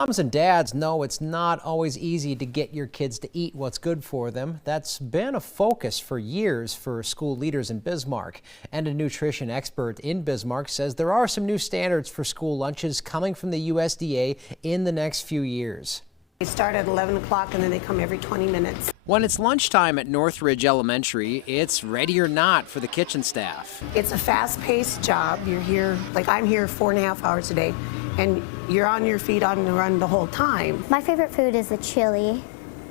Moms and dads know it's not always easy to get your kids to eat what's good for them. That's been a focus for years for school leaders in Bismarck. And a nutrition expert in Bismarck says there are some new standards for school lunches coming from the USDA in the next few years. They start at 11 o'clock and then they come every 20 minutes. When it's lunchtime at Northridge Elementary, it's ready or not for the kitchen staff. It's a fast-paced job. You're here, like I'm here 4.5 hours a day, and you're on your feet on the run the whole time. My favorite food is the chili,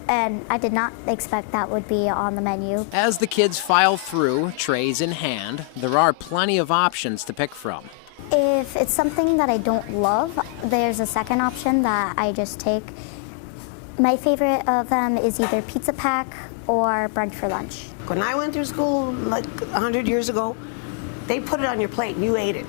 and I did not expect that would be on the menu. As the kids file through, trays in hand, there are plenty of options to pick from. If it's something that I don't love, there's a second option that I just take. My favorite of them is either pizza pack or brunch for lunch. When I went through school like 100 years ago, they put it on your plate and you ate it.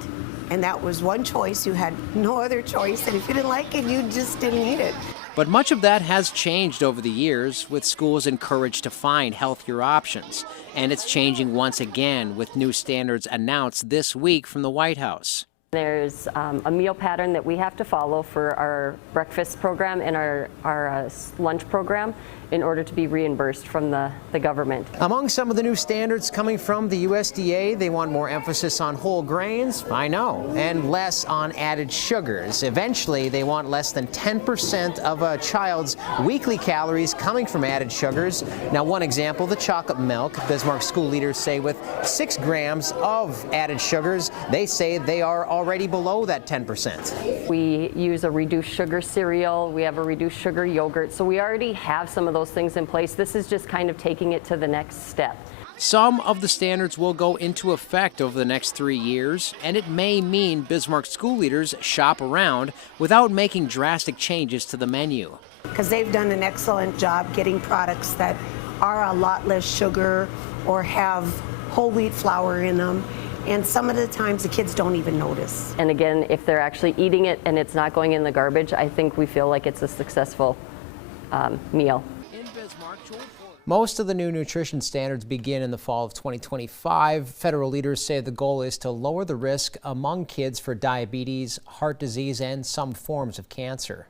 And that was one choice. You had no other choice. And if you didn't like it, you just didn't eat it. But much of that has changed over the years, with schools encouraged to find healthier options. And it's changing once again with new standards announced this week from the White House. There's a meal pattern that we have to follow for our breakfast program and our lunch program in order to be reimbursed from the government. Among some of the new standards coming from the USDA, they want more emphasis on whole grains, I know, and less on added sugars. Eventually, they want less than 10% of a child's weekly calories coming from added sugars. Now, one example, the chocolate milk. Bismarck school leaders say with 6 grams of added sugars, they say they are already below that 10%. We use a reduced sugar cereal, we have a reduced sugar yogurt, so we already have some of those things in place. This is just kind of taking it to the next step. Some of the standards will go into effect over the next 3 years, and it may mean Bismarck school leaders shop around without making drastic changes to the menu. Because they've done an excellent job getting products that are a lot less sugar or have whole wheat flour in them. And some of the times the kids don't even notice. And again, if they're actually eating it and it's not going in the garbage, I think we feel like it's a successful meal. Most of the new nutrition standards begin in the fall of 2025. Federal leaders say the goal is to lower the risk among kids for diabetes, heart disease, and some forms of cancer.